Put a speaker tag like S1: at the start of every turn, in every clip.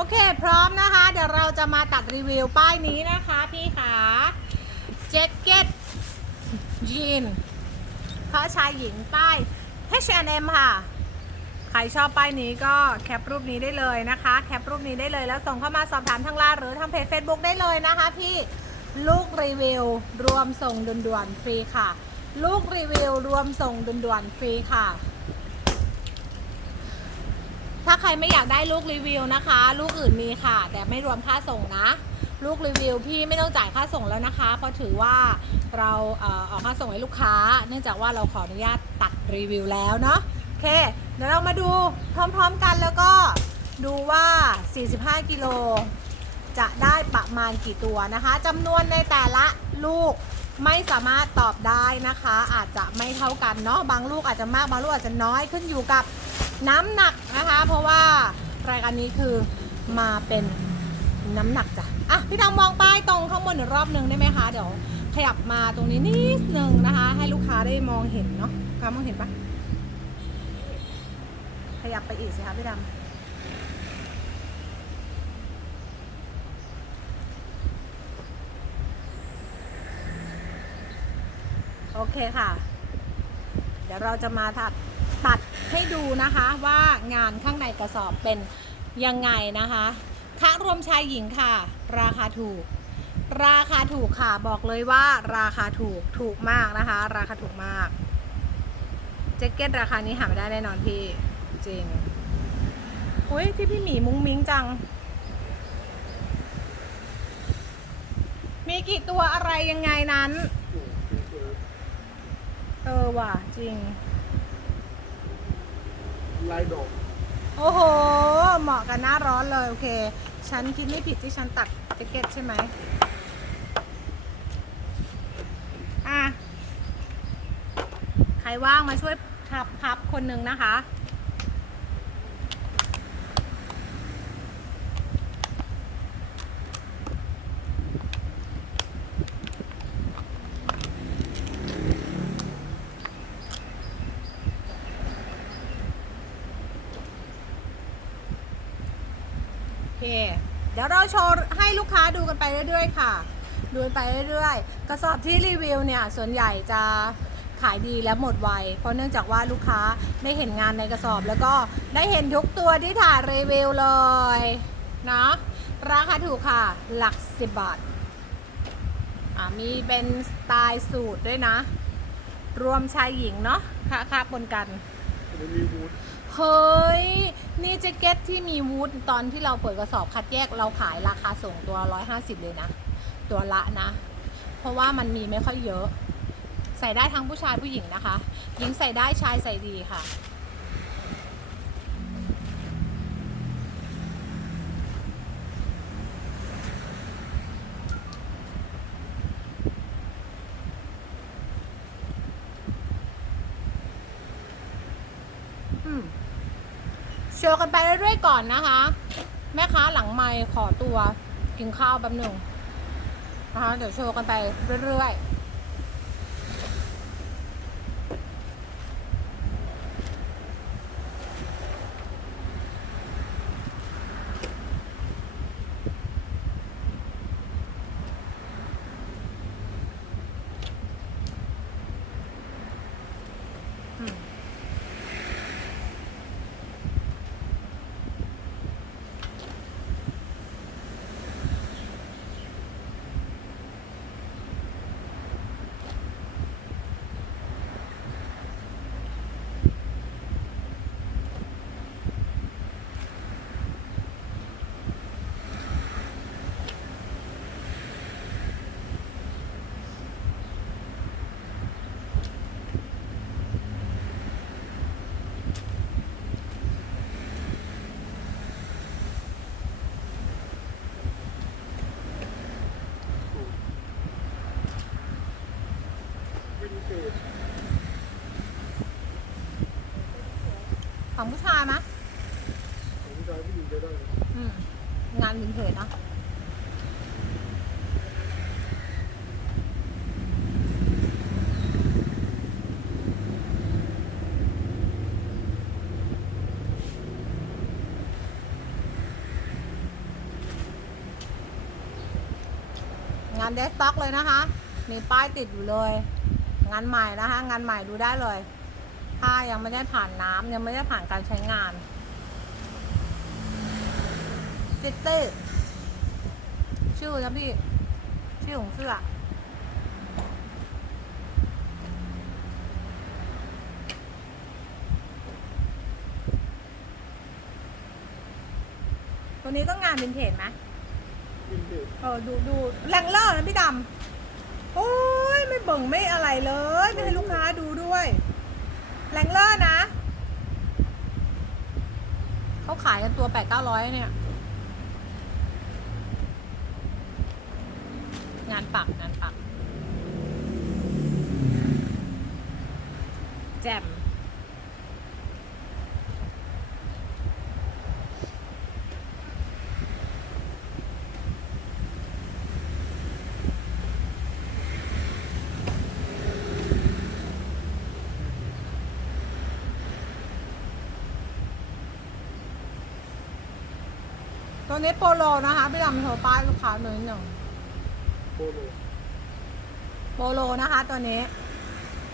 S1: โอเค พร้อมนะคะ เดี๋ยวเราจะมาตัดรีวิวป้ายนี้นะคะพี่ขาแจ็คเก็ตยีนเพราะชายหญิงป้าย H&M ค่ะ ใครชอบป้ายนี้ก็แคปรูปนี้ได้เลยนะคะ แคปรูปนี้ได้เลยแล้วส่งเข้ามาสอบถามทางไลน์หรือทางเพจ Facebook ได้เลยนะคะพี่ลูกรีวิวรวมส่งด่วนๆฟรีค่ะ ลูกรีวิวรวมส่งด่วนๆฟรีค่ะ ใครไม่อยากได้ลูกรีวิวนะคะ ลูกอื่นมีค่ะ แต่ไม่รวมค่าส่งนะ ลูกรีวิวพี่ไม่ต้องจ่ายค่าส่งแล้วนะคะ เพราะถือว่าเราเออออกค่าส่งให้ลูกค้า เนื่องจากว่าเราขออนุญาตตัดรีวิวแล้วเนาะโอเค เดี๋ยวเรามาดูพร้อมๆกันแล้วก็ดูว่า 45 กิโลจะได้ประมาณกี่ตัวนะคะจำนวนในแต่ละลูกไม่สามารถตอบได้นะคะ อาจจะไม่เท่ากันเนาะบางลูกอาจจะมากบางลูกอาจจะน้อยขึ้นอยู่กับ น้ำหนักนะคะ เพราะว่ารายการนี้คือมาเป็นน้ำหนักจ้ะอะพี่ดำมองป้ายตรงข้างบนอีกรอบหนึ่งได้ไหมคะเดี๋ยวขยับมาตรงนี้นิดนึงนะคะ ให้ลูกค้าได้มองเห็นเนาะค้ามองเห็นปะขยับไปอีกสิคะพี่ดำโอเคค่ะ เดี๋ยวเราจะมาตัด ตัดให้ดูนะคะว่างานข้างในกระสอบเป็นยังไงนะคะคะรวมชายหญิงค่ะ ราคาถูก ราคาถูกค่ะบอกเลยว่าราคาถูกถูกมากนะคะ ราคาถูกมากแจ็คเก็ตราคานี้หาไม่ได้แน่นอนพี่จริงอุ้ยที่พี่หมีมุ้งมิ้งจัง มีกี่ตัวอะไรยังไงนั้น เออว่ะจริง
S2: ลายดอก
S1: โอ้โห เหมาะกับหน้าร้อนเลย โอเค ฉันคิดไม่ผิดที่ฉันตัดแจ็คเก็ตใช่ไหมอะ ใครว่างมาช่วยพับพับคนหนึ่งนะคะ โอเค เดี๋ยวเราโชว์ให้ลูกค้าดูกันไปเรื่อย ๆ ค่ะ ดูกันไปเรื่อย ๆ กระสอบที่รีวิวเนี่ยส่วนใหญ่จะขายดีและหมดไว เพราะเนื่องจากว่าลูกค้าได้เห็นงานในกระสอบ แล้วก็ได้เห็นทุกตัวที่ถ่ายรีวิวเลยนะราคาถูกค่ะ หลักสิบบาทอ่ามีเป็นสไตล์สูตรด้วยนะ รวมชายหญิงเนาะค่าค่าปนกัน
S2: มันมีวูด
S1: เฮ้ย นี่แจ็คเก็ตที่มีวูดตอนที่เราเปิดกระสอบคัดแยกเราขายราคาส่งตัว 150 เลยนะ ตัวละนะ เพราะว่ามันมีไม่ค่อยเยอะ ใส่ได้ทั้งผู้ชายผู้หญิงนะคะ หญิงใส่ได้ชายใส่ดีค่ะ โชว์กันไปเรื่อยๆก่อนนะคะ แม่ค้าหลังไมค์ขอตัวกินข้าวแป๊บหนึ่งนะคะเดี๋ยวโชว์กันไปเรื่อยๆ ของผู้ชายมะ
S2: ผู้ชายผู้หญิงก็ได้
S1: อืงานวินเทจเนาะงานเดสต็อกเลยนะคะ มีป้ายติดอยู่เลย งานใหม่นะคะ งานใหม่ดูได้เลย ผ้ายังไม่ได้ผ่านน้ำยังไม่ได้ผ่านการใช้งานซิตี้ชื่อนะพี่ ชื่อของเสื้อตัวนี้ต้องงานวินเทจไหม
S2: วินเทจ
S1: เออดูดูแรงเลอร์นะพี่ดำ โอ้ย ไม่เบิ่งไม่อะไรเลย ไม่ให้ลูกค้าดูด้วย แรงเลอร์นะ เขาขายกันตัวแปดเก้าร้อยเนี่ย งานปัก งานปัก แจ่ม ตั วนี้โปโลนะคะพี่ดำโทรป้ายลูกค้าหนึ่งหนึ่ง
S2: โปโล
S1: โปโลนะคะตัวนี้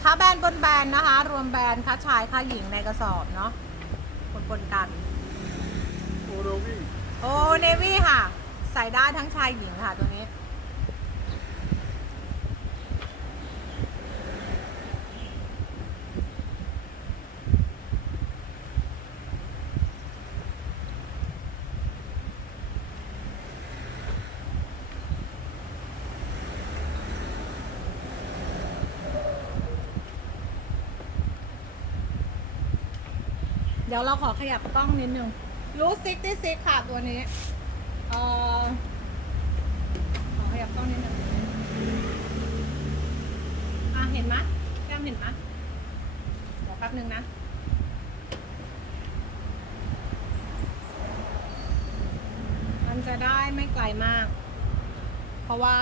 S1: ค่าแบรนด์บนแบรนด์นะคะ รวมแบรนด์ค่าชายค่าหญิงในกระสอบเนาะปนปนๆกัน
S2: โอโรวี่
S1: โอเนวี่ค่ะ ใส่ได้ทั้งชายหญิงค่ะตัวนี้ เดี๋ยวเราขอขยับกล้องนิดนึงรู้ซิกที่ซิกค่ะตัวนี้เอ่อขอขยับกล้องนิดนึงอะเห็นไหมแก้มเห็นไหมเดี๋ยวแป๊บนึงนะมันจะได้ไม่ไกลมาก เพราะว่า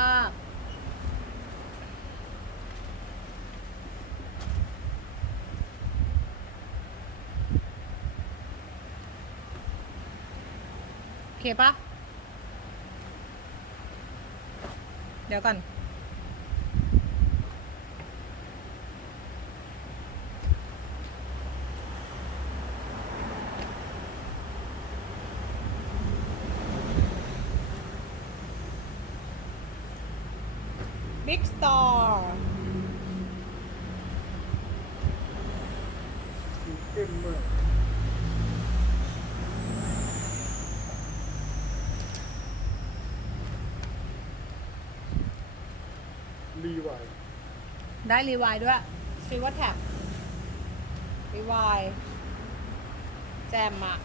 S1: เคปะเดี๋ยวก่อนบิ๊กสตอร์
S2: สีเข้มมากรีไวาย
S1: ได้รีวายด้วยซิลเวอร์แท็บรีวายแจมอะ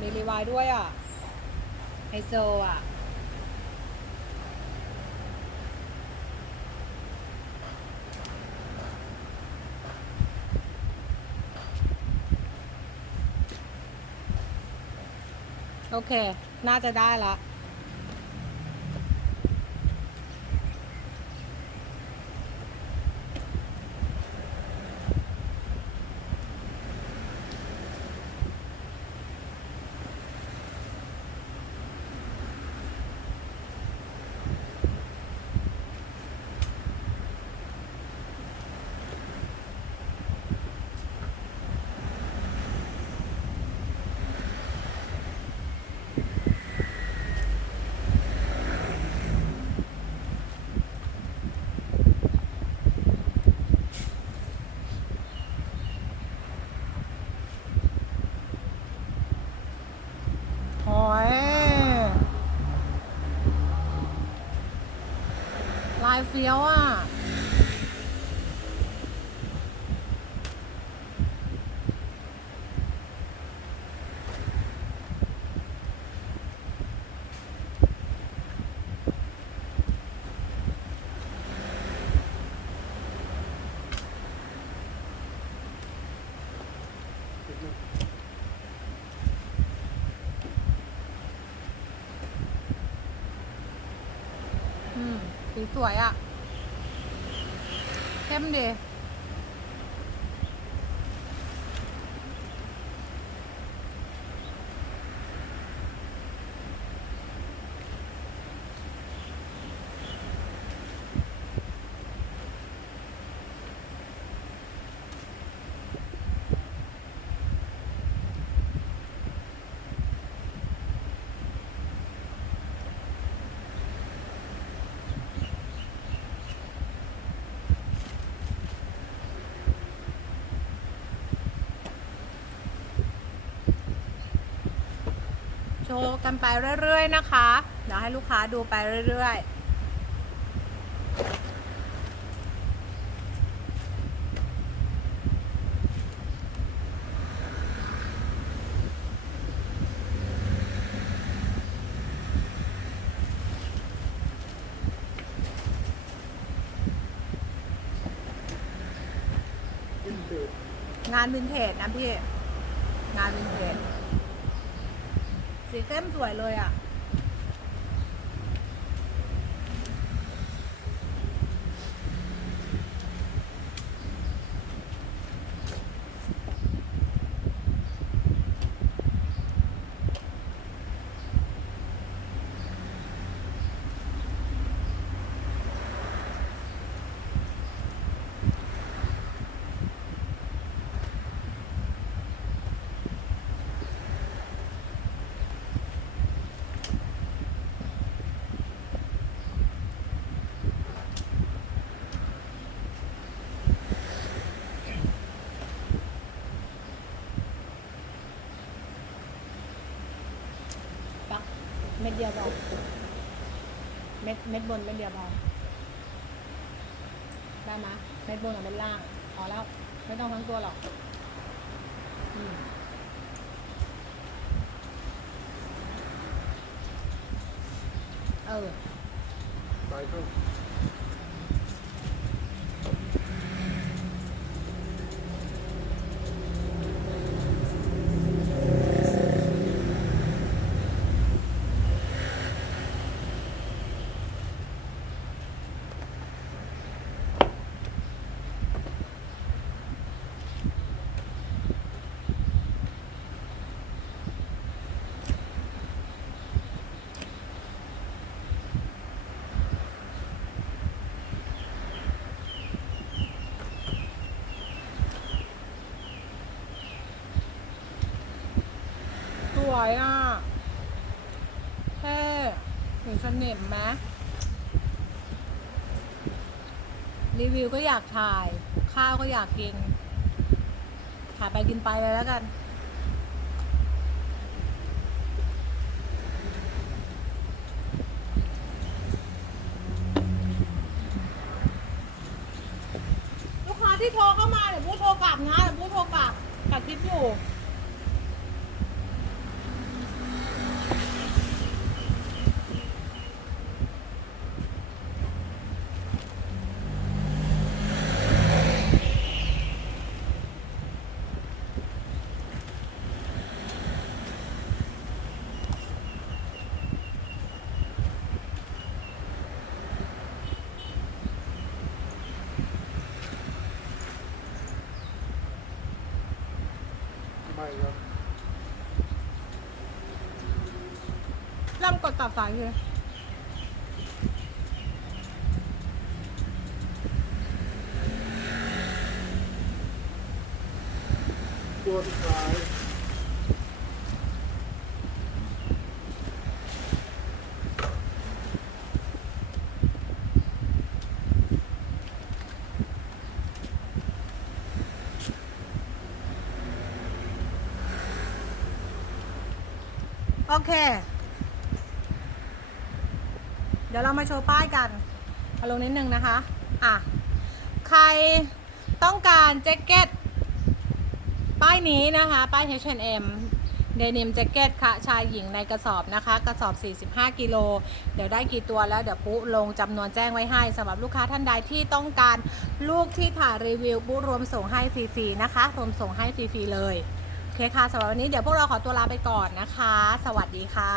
S1: มีรีวายด้วยอะไฮโซอะโอเค น่าจะได้ละ โอ้ยลายเฟี้ยวอะ อม สวยอะเข้มดี โชว์กันไปเรื่อยๆนะคะเดี๋ยวให้ลูกค้าดูไปเรื่อยๆงานวินเทจนะพี่ งานวินเทจสี เข้มสวยเลยอะ ปักเม็ ดเดียวพอเม็ดเม็ดบนเม็ดเดียวพอได้ไหมเม็ดบนกับเม็ดล่างพอแล้ว ไม่ต้องทั้งตัวหรอกอืมเออ
S2: สายเข้
S1: วยอะเท่หนูสนิมไหมรีวิวก็อยากถ่าย ข้าวก็อยากกิน ถ่ายไปกินไปเลยแล้วกัน ลูกค้าที่โทรเข้ามาเดี๋ยวพูดโทรกลับนะเดี๋ยวพูดโทรกลับตัดคลิปอยู่
S2: ครับ
S1: เริ่มกดตัดสายเลย
S2: ตัวสุดท้าย
S1: โอเค เดี๋ยวเรามาโชว์ป้ายกันเอาลงนิดนึงนะคะ อะ ใครต้องการแจ็คเก็ต ป้ายนี้นะคะ ป้าย H&M เดนิมแจ็คเก็ตค่ะชายหญิงในกระสอบนะคะ กระสอบ 45 กิโล เดี๋ยวได้กี่ตัวแล้ว เดี๋ยวปุ๊ลงจำนวนแจ้งไว้ให้สำหรับลูกค้าท่านใดที่ต้องการลูกที่ถ่ายรีวิวปุ๊รวมส่งให้ฟรีๆนะคะ รวมส่งให้ฟรีๆเลย เคค่ะสำหรับวันนี้เดี๋ยวพวกเราขอตัวลาไปก่อนนะคะ สวัสดีค่ะ